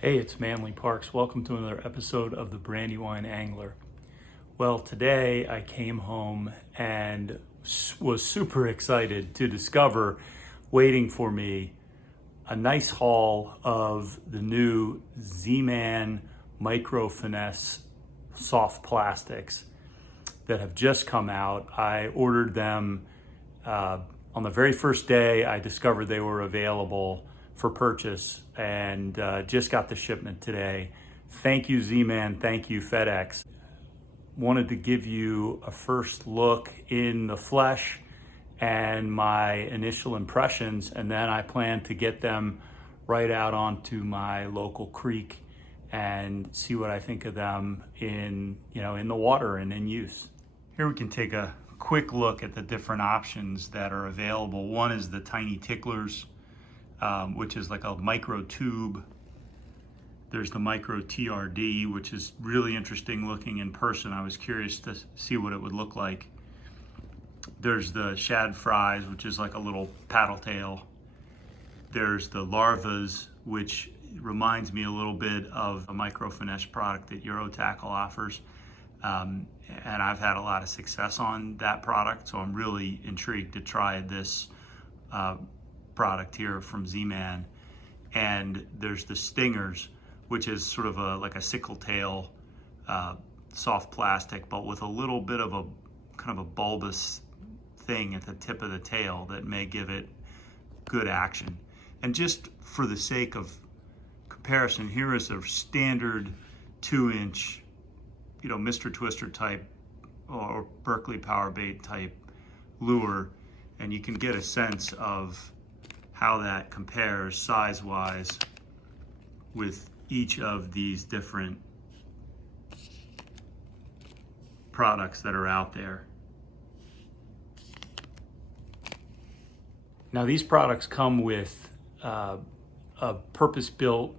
Hey, it's Manly Parks. Welcome to another episode of the Brandywine Angler. Well, today I came home and was super excited to discover, waiting for me, a nice haul of the new Zman Micro Finesse soft plastics that have just come out. I ordered them on the very first day. I discovered they were available for purchase and just got the shipment today. Thank you, Zman. Thank you, FedEx. Wanted to give you a first look in the flesh and my initial impressions, and then I plan to get them right out onto my local creek and see what I think of them in the water and in use. Here we can take a quick look at the different options that are available. One is the tiny ticklers, which is like a micro tube. There's the micro TRD, which is really interesting looking in person. I was curious to see what it would look like. There's the shad fries, which is like a little paddle tail. There's the larvas, which reminds me a little bit of a micro finesse product that Euro Tackle offers. And I've had a lot of success on that product, so I'm really intrigued to try this product here from Zman. And there's the stingers, which is sort of like a sickle tail soft plastic, but with a little bit of a kind of a bulbous thing at the tip of the tail that may give it good action. And just for the sake of comparison, here is a standard 2-inch, Mr. Twister type or Berkeley power bait type lure, and you can get a sense of how that compares size-wise with each of these different products that are out there. Now, these products come with a purpose-built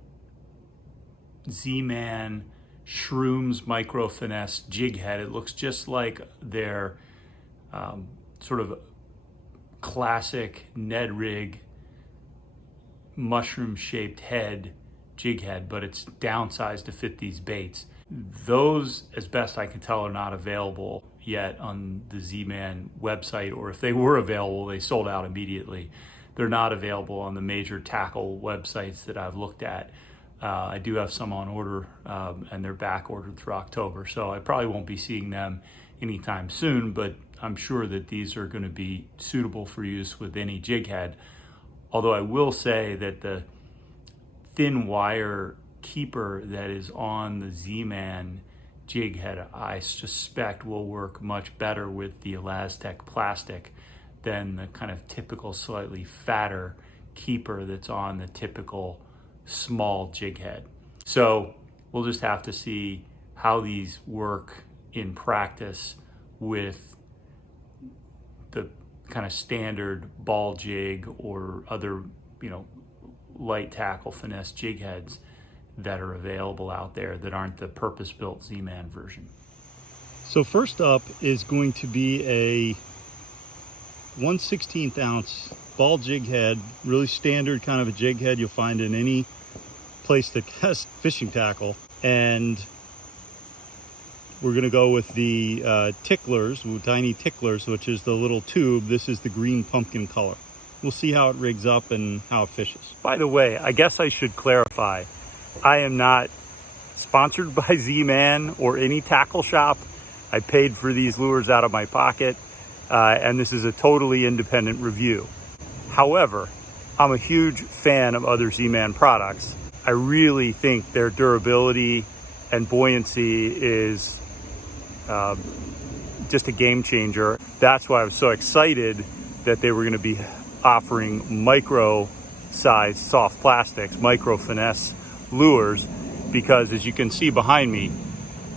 Zman Shrooms Micro Finesse Jig Head. It looks just like their sort of classic Ned rig mushroom shaped head jig head, but it's downsized to fit these baits. Those, as best I can tell, are not available yet on the Zman website, or if they were available, they sold out immediately. They're not available on the major tackle websites that I've looked at. I do have some on order, and they're back ordered through October, so I probably won't be seeing them anytime soon, but I'm sure that these are going to be suitable for use with any jig head. Although I will say that the thin wire keeper that is on the Zman jig head, I suspect will work much better with the Elastec plastic than the kind of typical slightly fatter keeper that's on the typical small jig head. So we'll just have to see how these work in practice with the kind of standard ball jig or other, light tackle finesse jig heads that are available out there that aren't the purpose-built Zman version. So first up is going to be a 1/16 ounce ball jig head, really standard kind of a jig head you'll find in any place that has fishing tackle. And we're going to go with the ticklers, tiny ticklers, which is the little tube. This is the green pumpkin color. We'll see how it rigs up and how it fishes. By the way, I guess I should clarify, I am not sponsored by Zman or any tackle shop. I paid for these lures out of my pocket, and this is a totally independent review. However, I'm a huge fan of other Zman products. I really think their durability and buoyancy is just a game changer. That's why I was so excited that they were going to be offering micro size soft plastics, micro finesse lures, because as you can see behind me,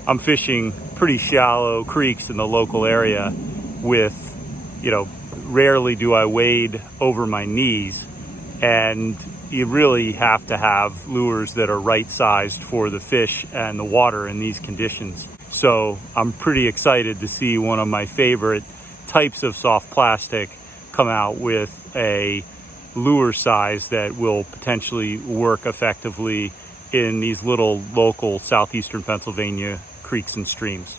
I'm fishing pretty shallow creeks in the local area with, rarely do I wade over my knees, and you really have to have lures that are right sized for the fish and the water in these conditions. So I'm pretty excited to see one of my favorite types of soft plastic come out with a lure size that will potentially work effectively in these little local southeastern Pennsylvania creeks and streams.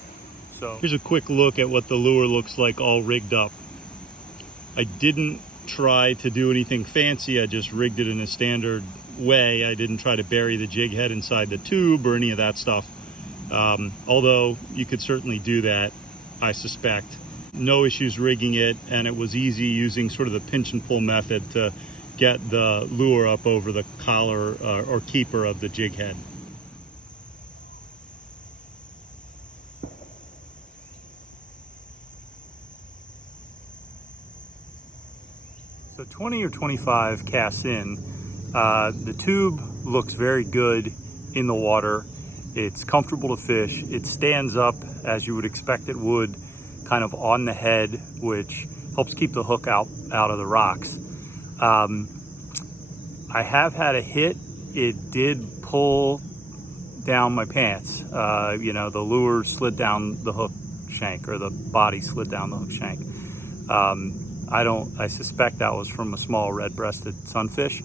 So here's a quick look at what the lure looks like all rigged up. I didn't try to do anything fancy. I just rigged it in a standard way. I didn't try to bury the jig head inside the tube or any of that stuff. Although you could certainly do that, I suspect. No issues rigging it, and it was easy using sort of the pinch and pull method to get the lure up over the collar or keeper of the jig head. So 20 or 25 casts in, the tube looks very good in the water. It's comfortable to fish. It stands up as you would expect it would, kind of on the head, which helps keep the hook out of the rocks. I have had a hit. It did pull down my pants. You know, the lure slid down the hook shank, or the body slid down the hook shank. I suspect that was from a small red-breasted sunfish.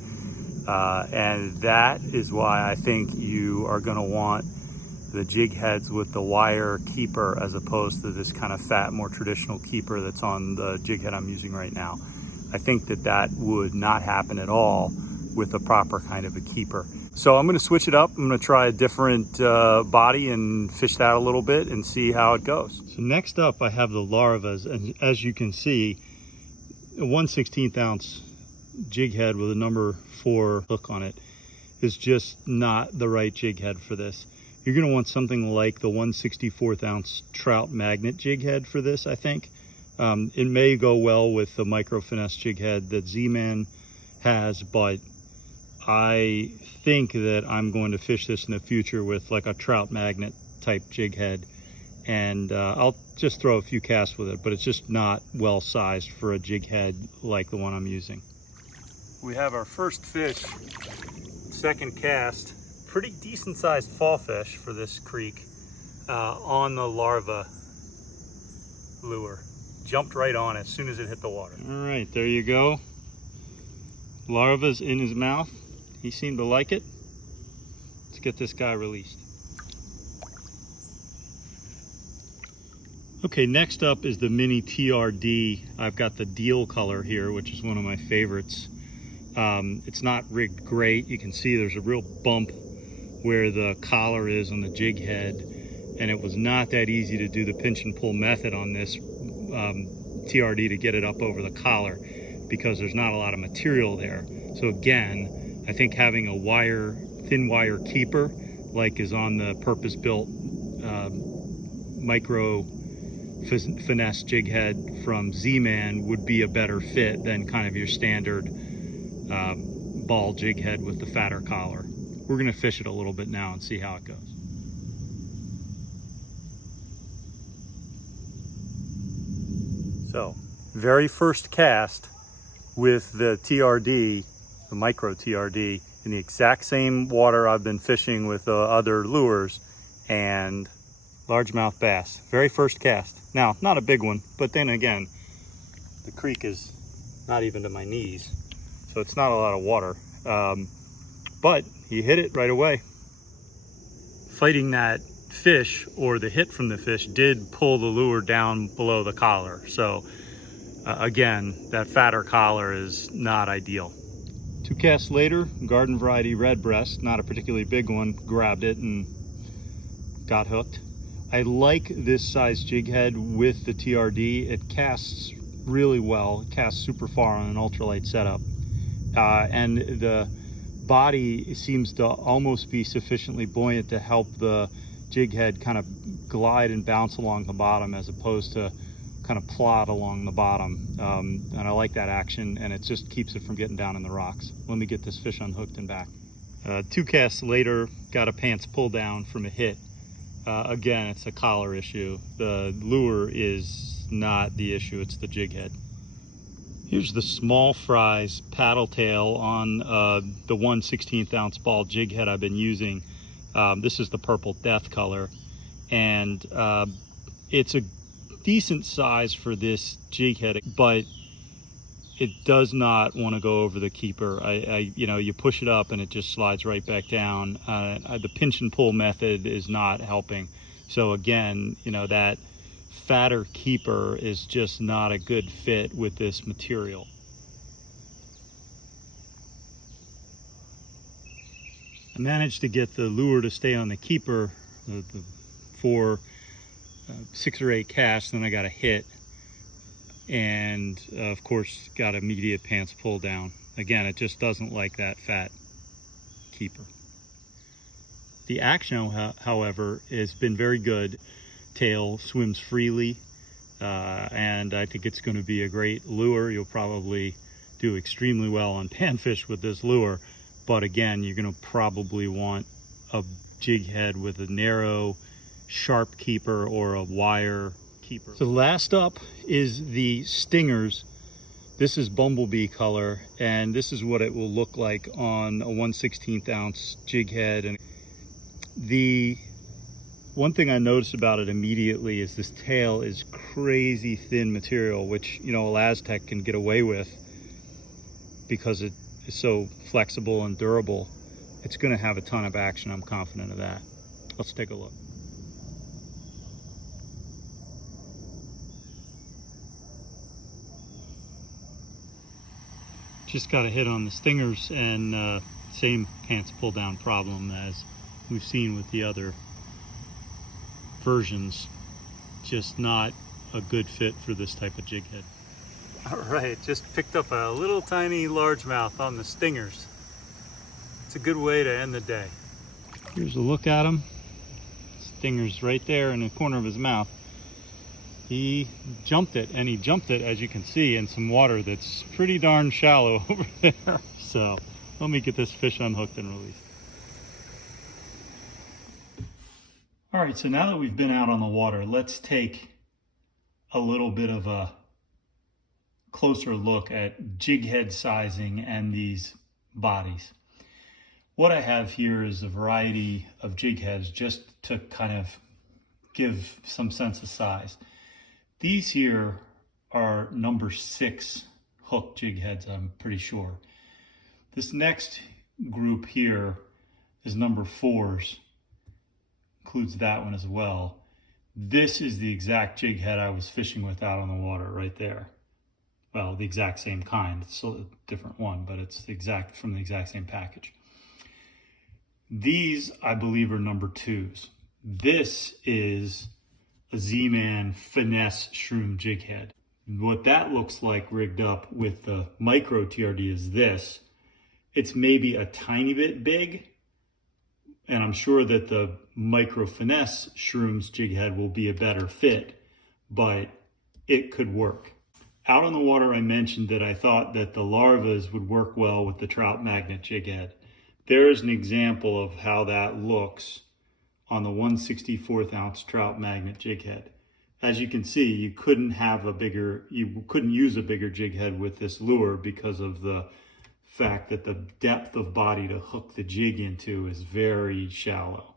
And that is why I think you are gonna want the jig heads with the wire keeper as opposed to this kind of fat, more traditional keeper that's on the jig head I'm using right now. I think that would not happen at all with a proper kind of a keeper. So I'm gonna switch it up. I'm gonna try a different body and fish that a little bit and see how it goes. So next up I have the larvas, and as you can see, a 1/16 ounce jig head with a number 4 hook on it is just not the right jig head for this. You're gonna want something like the 1/64 ounce trout magnet jig head for this, I think. It may go well with the micro finesse jig head that Zman has, but I think that I'm going to fish this in the future with like a trout magnet type jig head, and I'll just throw a few casts with it, but it's just not well sized for a jig head like the one I'm using. We have our first fish, second cast, pretty decent sized fall fish for this creek, on the larva lure. Jumped right on as soon as it hit the water. All right, there you go. Larva's in his mouth. He seemed to like it. Let's get this guy released. Okay, next up is the mini TRD. I've got the deal color here, which is one of my favorites. It's not rigged great. You can see there's a real bump where the collar is on the jig head, and it was not that easy to do the pinch and pull method on this TRD to get it up over the collar because there's not a lot of material there. So again, I think having a thin wire keeper like is on the purpose-built micro finesse jig head from Zman would be a better fit than kind of your standard ball jig head with the fatter collar. We're gonna fish it a little bit now and see how it goes. So, very first cast with the TRD, the micro TRD, in the exact same water I've been fishing with other lures, and largemouth bass. Very first cast. Now, not a big one, but then again, the creek is not even to my knees, so it's not a lot of water. But he hit it right away. Fighting that fish, or the hit from the fish, did pull the lure down below the collar. So again, that fatter collar is not ideal. 2 casts later, garden variety redbreast, not a particularly big one, grabbed it and got hooked. I like this size jig head with the TRD. It casts really well. It casts super far on an ultralight setup. And the body seems to almost be sufficiently buoyant to help the jig head kind of glide and bounce along the bottom as opposed to kind of plod along the bottom. And I like that action, and it just keeps it from getting down in the rocks. Let me get this fish unhooked and back. 2 casts later, got a pants pull down from a hit. Again, it's a collar issue. The lure is not the issue, it's the jig head. Here's the small fries paddle tail on the 1/16 ounce ball jig head I've been using. This is the purple death color, and it's a decent size for this jig head, but it does not want to go over the keeper. You push it up and it just slides right back down. The pinch and pull method is not helping. So again, that fatter keeper is just not a good fit with this material. I managed to get the lure to stay on the keeper for 6 or 8 casts, then I got a hit, and of course got immediate pants pull down. Again, it just doesn't like that fat keeper. The action, however, has been very good. Tail swims freely, and I think it's going to be a great lure. You'll probably do extremely well on panfish with this lure, but again, you're going to probably want a jig head with a narrow, sharp keeper or a wire keeper. So last up is the stingers. This is bumblebee color, and this is what it will look like on a 1/16 ounce jig head. And the one thing I noticed about it immediately is this tail is crazy thin material, which Elastec can get away with because it is so flexible and durable. It's going to have a ton of action, I'm confident of that. Let's take a look. Just got a hit on the stingers, and same pants pull down problem as we've seen with the other versions. Just not a good fit for this type of jig head. All right, just picked up a little tiny largemouth on the stingers. It's a good way to end the day. Here's a look at him. Stinger's right there in the corner of his mouth. He jumped it, and he jumped it, as you can see, in some water that's pretty darn shallow over there. So let me get this fish unhooked and released. All right, so now that we've been out on the water, let's take a little bit of a closer look at jig head sizing and these bodies. What I have here is a variety of jig heads just to kind of give some sense of size. These here are number 6 hook jig heads, I'm pretty sure. This next group here is number 4s, includes that one as well. This is the exact jig head I was fishing with out on the water right there. Well, the exact same kind. It's still a different one, but it's from the exact same package. These, I believe, are number 2s. This is a Zman Finesse shroom jig head. What that looks like rigged up with the micro TRD is this. It's maybe a tiny bit big, and I'm sure that the micro Finesse shrooms jig head will be a better fit, but it could work. Out on the water, I mentioned that I thought that the larvas would work well with the trout magnet jig head. There's an example of how that looks on the 1/64 ounce trout magnet jig head. As you can see, you couldn't use a bigger jig head with this lure because of the fact that the depth of body to hook the jig into is very shallow.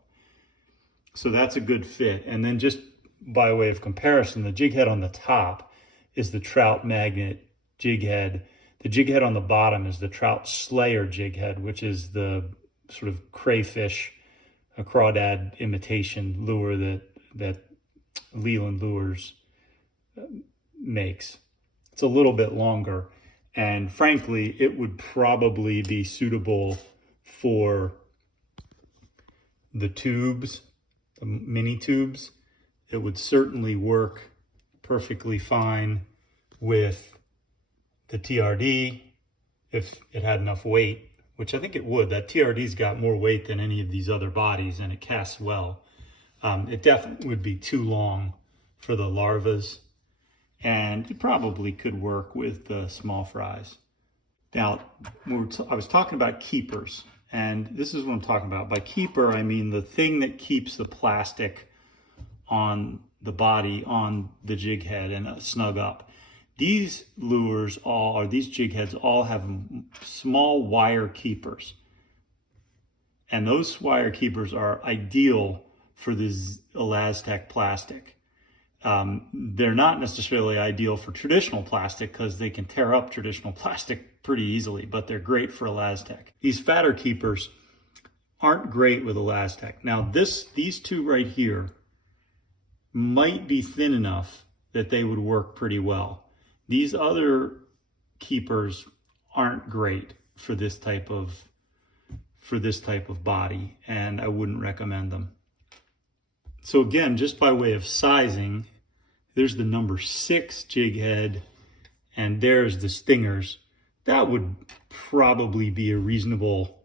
So that's a good fit. And then just by way of comparison, the jig head on the top is the trout magnet jig head. The jig head on the bottom is the trout slayer jig head, which is the sort of crayfish, a crawdad imitation lure that Leland Lures makes. It's a little bit longer, and frankly, it would probably be suitable for the tubes, the mini tubes. It would certainly work perfectly fine with the TRD if it had enough weight, which I think it would. That TRD's got more weight than any of these other bodies, and it casts well. It definitely would be too long for the larvas, and it probably could work with the small fries. Now, I was talking about keepers, and this is what I'm talking about. By keeper, I mean the thing that keeps the plastic on the body, on the jig head, and snug up. These lures these jig heads all have small wire keepers. And those wire keepers are ideal for this Elastec plastic. They're not necessarily ideal for traditional plastic because they can tear up traditional plastic pretty easily, but they're great for ElaZtech. These fatter keepers aren't great with ElaZtech. Now these two right here might be thin enough that they would work pretty well. These other keepers aren't great for this type of body, and I wouldn't recommend them. So again, just by way of sizing, there's the number 6 jig head, and there's the stingers. That would probably be a reasonable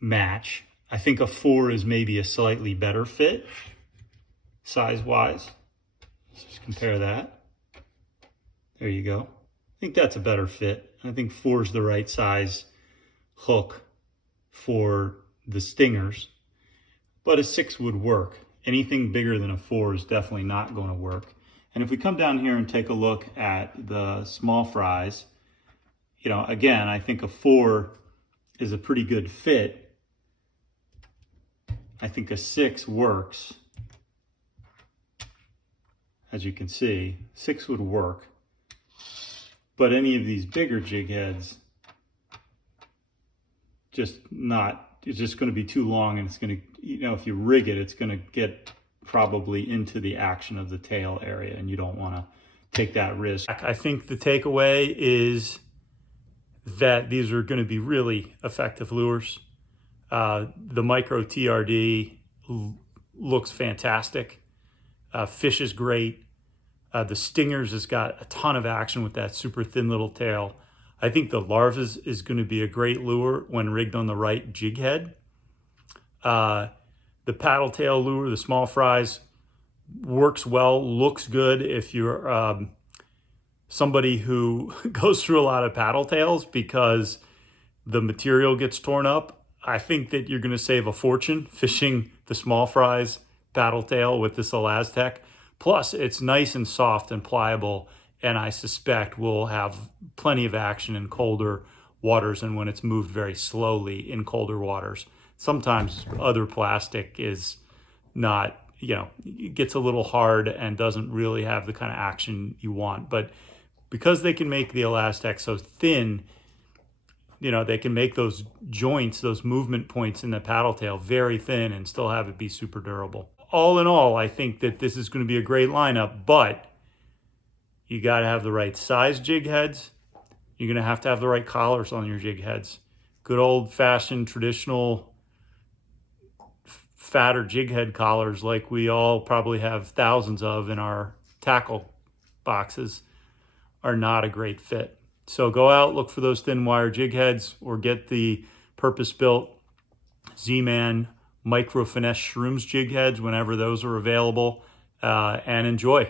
match. I think a 4 is maybe a slightly better fit, size-wise. Let's just compare that. There you go. I think that's a better fit. I think 4 is the right size hook for the stingers, but a 6 would work. Anything bigger than a 4 is definitely not going to work. And if we come down here and take a look at the small fries, you know, again, I think a 4 is a pretty good fit. I think a 6 works. As you can see, 6 would work. But any of these bigger jig heads, it's just going to be too long, and it's going to, you know, if you rig it, it's going to get probably into the action of the tail area, and you don't want to take that risk. I think the takeaway is that these are going to be really effective lures. The micro TRD looks fantastic. Fish is great. The stingers has got a ton of action with that super thin little tail. I think the larvas is going to be a great lure when rigged on the right jig head. The paddle tail lure, the small fries, works well, looks good if you're somebody who goes through a lot of paddle tails because the material gets torn up. I think that you're going to save a fortune fishing the small fries paddle tail with this ElaZtech. Plus, it's nice and soft and pliable, and I suspect will have plenty of action in colder waters and when it's moved very slowly in colder waters. Sometimes other plastic is not, you know, it gets a little hard and doesn't really have the kind of action you want. But because they can make the ElaZtech so thin, you know, they can make those joints, those movement points in the paddle tail very thin and still have it be super durable. All in all, I think that this is going to be a great lineup, but you got to have the right size jig heads. You're going to have the right collars on your jig heads. Good old-fashioned traditional fatter jig head collars like we all probably have thousands of in our tackle boxes are not a great fit. So go out, look for those thin wire jig heads, or get the purpose-built Zman micro finesse shrooms jig heads whenever those are available, and enjoy.